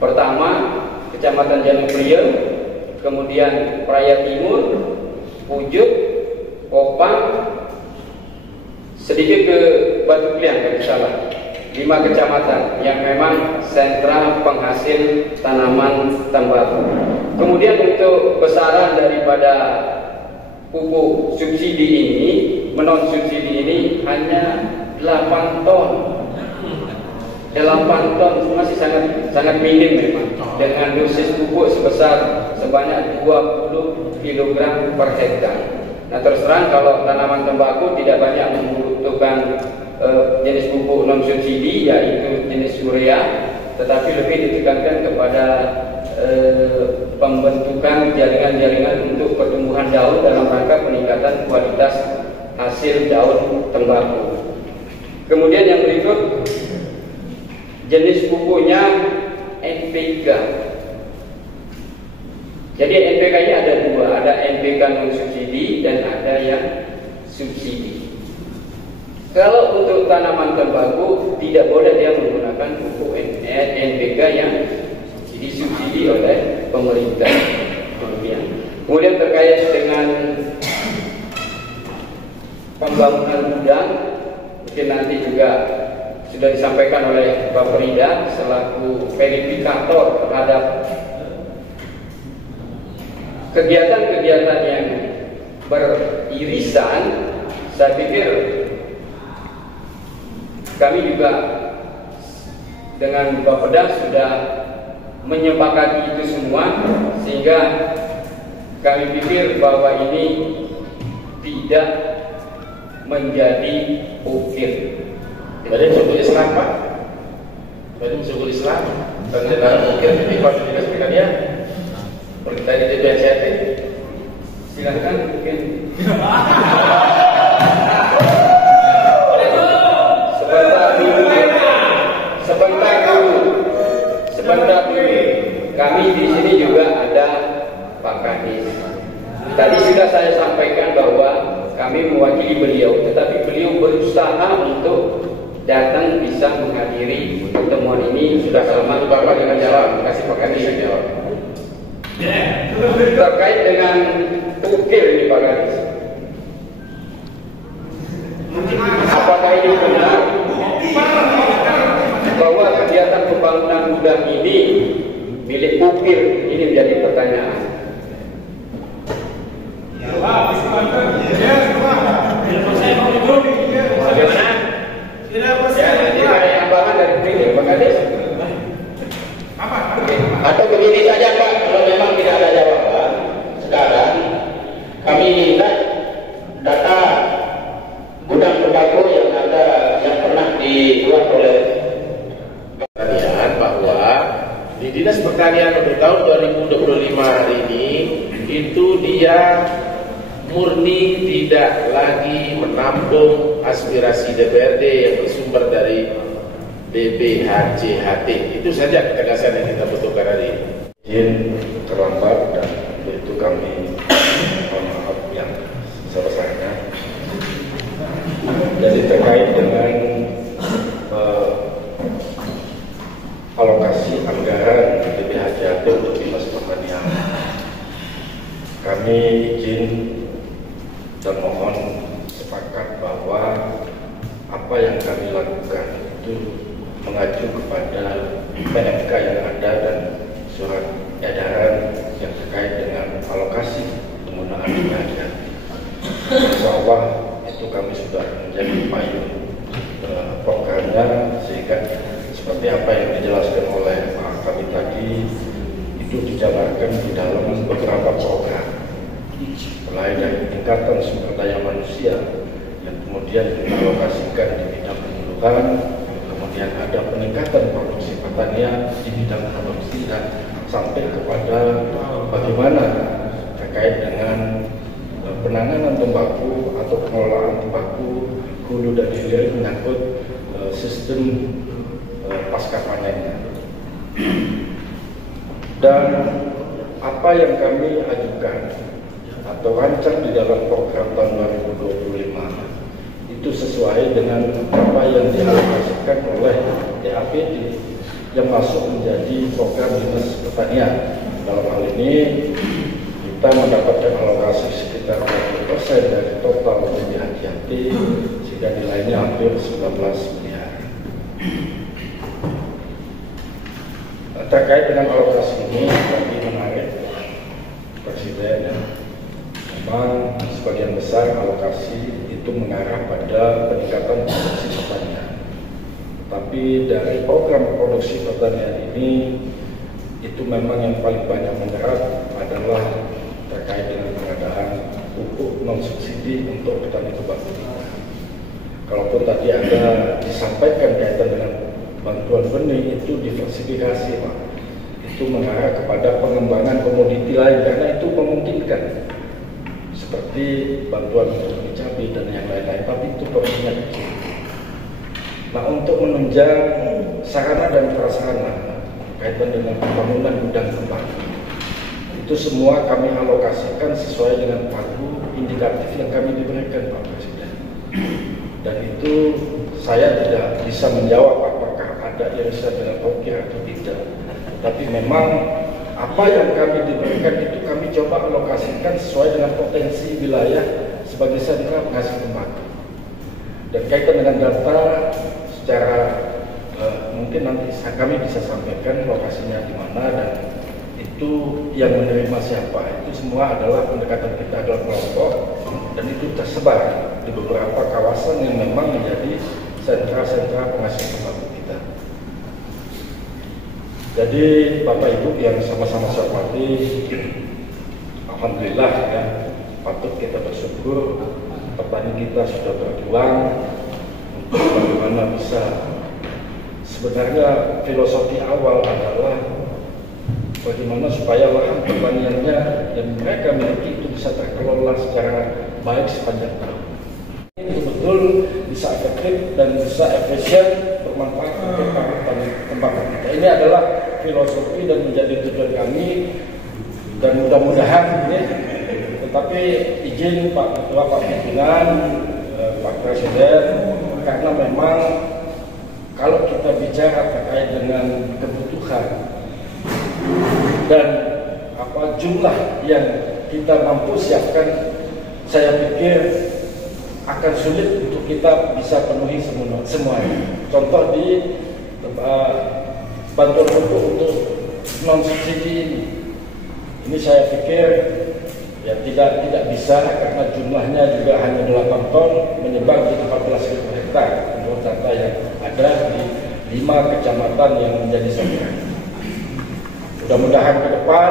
Pertama, Kecamatan Jatipriok, kemudian Praia Timur, Pujuk, Kopang, sedikit ke Batu Kliang kalau salah. 5 kecamatan yang memang sentra penghasil tanaman tembakau. Kemudian untuk besaran daripada pupuk subsidi ini, non subsidi ini hanya 8 ton. 8 ton masih sangat minim memang, dengan dosis pupuk sebanyak 20 kg per hektar. Nah, terus terang kalau tanaman tembakau tidak banyak membutuhkan jenis pupuk non subsidi, yaitu jenis urea, tetapi lebih ditekankan kepada pembentukan jaringan-jaringan untuk pertumbuhan daun dalam rangka peningkatan kualitas hasil daun tembakau. Kemudian yang berikut, jenis pupuknya NPK. Jadi NPK ini ada 2, ada NPK non subsidi dan ada yang subsidi. Kalau untuk tanaman tembakau tidak boleh dia menggunakan pupuk NPK yang disubsidi oleh pemerintah. Kemudian terkait dengan pembangunan gudang, mungkin nanti juga sudah disampaikan oleh Pak Frida selaku verifikator terhadap kegiatan-kegiatan yang beririsan. Saya pikir kami juga dengan Bapak Peda sudah menyepakati itu semua, sehingga kami pikir bahwa ini tidak menjadi ukir. Badan Syukur Islam, Pak. Badan Syukur Islam. Dan dalam ukir ini Pak Dinas Pertanian dari DPCT. Silakan mungkin. Sebentar dulu. Kami di sini juga ada Pak Kadis. Tadi sudah saya sampaikan bahwa kami mewakili beliau, tetapi beliau berusaha untuk datang bisa menghadiri pertemuan ini. Sudah sama Bapak dengan jawab. Kasih Pak Kadis yang jawab. Terkait dengan ukir ini Pak Kadis, apakah ini benar bahwa kegiatan pembangunan gudang ini milik ukir? Ini menjadi pertanyaan. Bagaimana? Ya, nanti ada yang bangan dari ukir, Pak Kadis. Atau begini saja Pak, kalau memang tidak ada jawaban, sekarang kami minta data gudang tembakau yang ada, yang pernah dibuat oleh Pertanian, bahwa di Dinas Pertanian untuk tahun 2025 hari ini itu dia murni tidak lagi menampung aspirasi DPRD yang bersumber dari BPHJHT. Itu saja ketegasan yang kita butuhkan hari ini. Izin terlambat dan itu kami mohon maaf yang sebesarnya. Jadi terkait dengan alokasi anggaran BPHJHT untuk Dinas Pertanian, kami izin dan mohon sepakat bahwa apa yang kami lakukan itu mengacu kepada PMK yang ada dan surat edaran yang terkait dengan alokasi penggunaan anggaran. Insya Allah itu kami sudah menjadi payung programnya, sehingga seperti apa yang dijelaskan oleh Pak Kabit tadi itu dijalankan di dalam beberapa program, mulai dari peningkatan sumber daya manusia yang kemudian dialokasikan di bidang penelitian, kemudian ada peningkatan produksi pertanian di bidang produksi dan sampai kepada bagaimana terkait dengan penanganan tembakau atau pengelolaan tembakau hulu dan hilir menyangkut sistem pasca panennya. Dan apa yang kami ajukan atau rancang di dalam program tahun 2025 itu sesuai dengan apa yang dialokasikan oleh DAPD yang masuk menjadi program dinas pertanian. Dalam hal ini kita mendapatkan alokasi sekitar 20% dari total BPHJT sehingga nilainya hampir 19 miliar. Terkait dengan alokasi ini, kami menarik Presiden ya. Memang sebagian besar alokasi itu mengarah pada peningkatan produksi pertanian. Tapi dari program produksi pertanian ini, itu memang yang paling banyak menggerak adalah terkait dengan pengadaan pupuk non subsidi untuk petani tembakau kita. Kalaupun tadi ada disampaikan kaitan dengan bantuan benih, itu diversifikasi Pak. Itu mengarah kepada pengembangan komoditi lain karena itu memungkinkan. Seperti bantuan untuk cabai dan yang lain-lain, tapi itu porsinya kecil. Nah, untuk menunjang sarana dan prasarana kaitan dengan pembangunan gudang tembakau, itu semua kami alokasikan sesuai dengan pagu indikatif yang kami diberikan Pak Presiden. Dan itu saya tidak bisa menjawab apakah ada irisan dengan OKIR atau tidak. Tapi memang apa yang kami diberikan itu kami coba alokasikan sesuai dengan potensi wilayah sebagai sentra penghasil tembakau. Dan kaitan dengan data secara mungkin nanti kami bisa sampaikan lokasinya di mana dan itu yang menerima siapa. Itu semua adalah pendekatan kita adalah kelompok dan itu tersebar di beberapa kawasan yang memang menjadi sentra-sentra penghasil tembakau kita. Jadi Bapak Ibu yang sama-sama saya hormati, alhamdulillah ya, patut kita bersyukur petani kita sudah berjuang untuk bagaimana bisa. Sebenarnya filosofi awal adalah bagaimana supaya lahan pertaniannya yang mereka miliki itu bisa terkelola secara baik sepanjang tahun. Ini betul-betul bisa efektif dan bisa efisien bermanfaat untuk petani tembakau kita. Ini adalah filosofi dan menjadi tujuan kami dan mudah-mudahan ini. Tetapi izin Pak Ketua, Pak Pimpinan, Pak Presiden, karena memang kalau kita bicara terkait dengan kebutuhan dan jumlah yang kita mampu siapkan, saya pikir akan sulit untuk kita bisa penuhi semuanya. Contoh di bantuan pupuk untuk non subsidi ini saya pikir ya tidak bisa karena jumlahnya juga hanya 8 ton menyebar di 14.000 hektar menurut data yang ada di 5 kecamatan yang menjadi sentra. Mudah-mudahan ke depan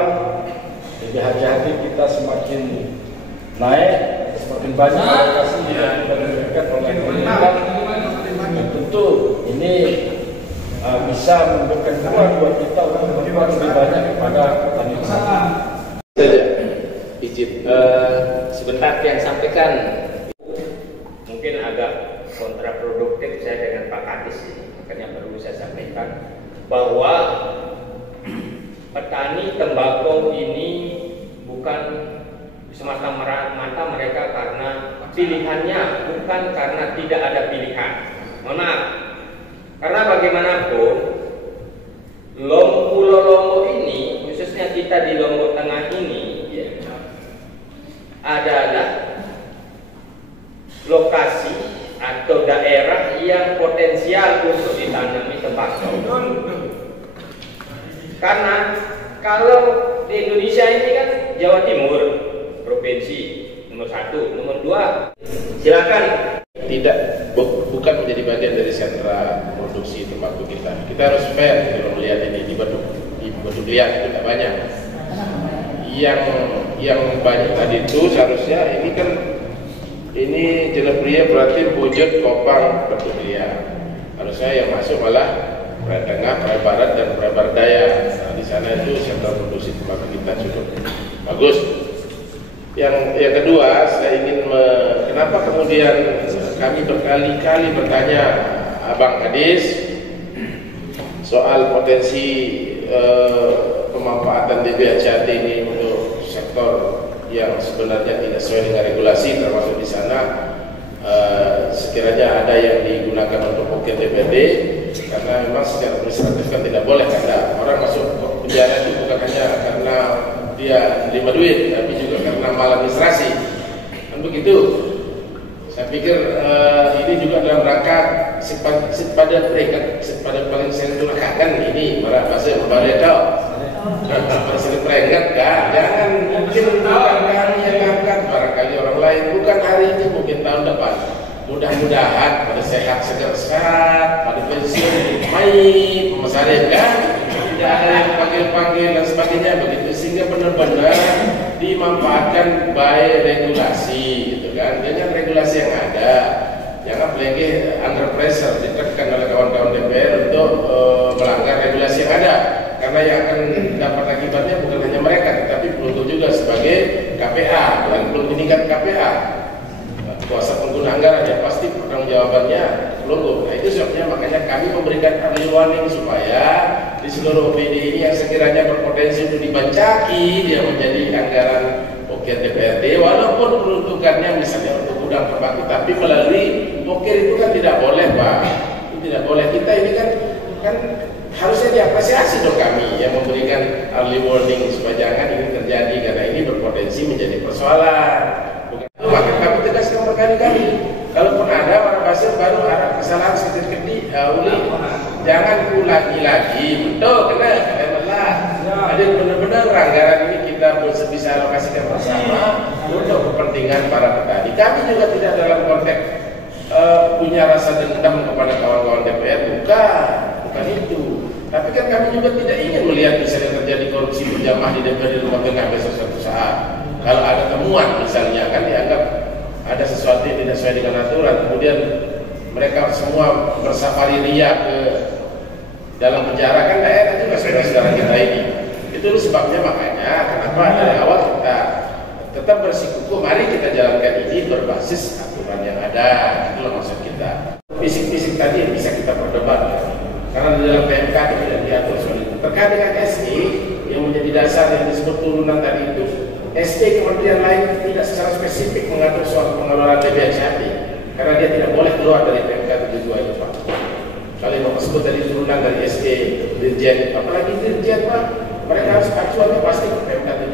BPHJT kita semakin naik, semakin banyak alokasi yang kita berikan oleh pemerintah. Dan tentu ini bisa memberikan ruang buat kita untuk berbuat lebih banyak kepada petani saja. Izin sebentar yang sampaikan mungkin agak kontraproduktif saya dengan Pak Kadis ini, makanya perlu saya sampaikan bahwa petani tembakau ini bukan semata-mata mereka karena pilihannya, bukan karena tidak ada pilihan. Mohon maaf, karena bagaimanapun Pulau Lombok ini, khususnya kita di Lombok Tengah ini ya, adalah lokasi atau daerah yang potensial untuk ditanami tembakau. Karena kalau di Indonesia ini kan Jawa Timur provinsi nomor 1, nomor 2. Silakan. Bukan menjadi bagian dari sentra produksi tembakau kita. Kita harus fair kalau melihat ini di Batu Liat tidak banyak. Yang banyak tadi itu seharusnya ini kan ini Jenepria berarti Bojot, Kopang, Batu Liat. Harusnya yang masuk malah Praia Tengah, Praia Barat, dan Praia Barat Daya. Nah, di sana itu sentra produksi tembakau kita cukup bagus. Yang kedua, saya ingin kenapa kemudian kami berkali-kali bertanya Abang Kadis soal potensi pemanfaatan DBHCAT ini untuk sektor yang sebenarnya tidak sesuai dengan regulasi, termasuk di sana sekiranya ada yang digunakan untuk pokir DPRD, karena memang secara administratif kan tidak boleh, karena orang masuk ke penjara itu bukan hanya karena dia terima duit, tapi juga karena maladministrasi. Kan begitu. Saya pikir ini juga dalam rangka sepada paling sering kan ini para bahasa membaredau. Pada sering peringkat kan, jangan mungkin bukan kami yang angkat, barangkali orang lain, bukan hari ini, mungkin tahun depan. Mudah-mudahan pada sehat segar-segar, pada pensiun main, pemesanan kan, tidak ada yang panggil-panggil dan sebagainya begitu, sehingga benar-benar dimanfaatkan by regulasi, gitu kan, dengan regulasi yang ada. Jangan apalagi under pressure ditekan oleh kawan-kawan DPR untuk melanggar regulasi yang ada, karena yang akan dapat akibatnya bukan hanya mereka, tetapi beruntung juga sebagai KPA, bukan belum tingkat KPA, kuasa pengguna anggaran, ya pasti pertanggungjawabannya pelunggup. Nah, itu sebabnya makanya kami memberikan early warning supaya di seluruh OPD ini yang sekiranya berpotensi untuk dibancaki dia menjadi anggaran pokir DPRD, walaupun peruntukannya misalnya untuk gudang tembakau, tapi melalui pokir itu kan tidak boleh, Pak. Itu tidak boleh. Kita ini kan harusnya diapresiasi dong kami yang memberikan early warning supaya jangan ini terjadi, karena ini berpotensi menjadi persoalan. Maka kami tegaskan berkali-kali, kalaupun ada orang basir baru ada kesalahan sedikit-sedikit, jangan ulangi lagi. Betul, kena. Jadi benar-benar anggaran ini kita bisa alokasikan bersama untuk kepentingan para petani. Kami juga tidak dalam konteks punya rasa dendam kepada kawan-kawan DPR, bukan itu. Tapi kan kami juga tidak ingin melihat misalnya terjadi korupsi berjamaah di DPR di Rumah Tengah besok suatu saat. Kalau ada temuan misalnya kan dianggap ada sesuatu yang tidak sesuai dengan aturan, kemudian mereka semua bersafari ria ke dalam penjara, kan daerah juga saudara-saudara kita ini. Itu sebabnya makanya kenapa dari awal kita tetap bersikukuh, mari kita jalankan ini berbasis aturan yang ada. Itulah maksud kita. Fisik-fisik tadi bisa kita perdebatkan, karena di dalam PMK itu tidak diatur soal itu. Terkait dengan SE yang menjadi dasar yang disebut turunan tadi itu, SE kementerian lain tidak secara spesifik mengatur soal pengelolaan DBHCAT, karena dia tidak boleh keluar dari PMK 72 itu, Pak. Kalau yang tersebut tadi turunan dari SE, Dirjen, apalagi Dirjen, Pak, mereka harus acuannya pasti ke PMK 72.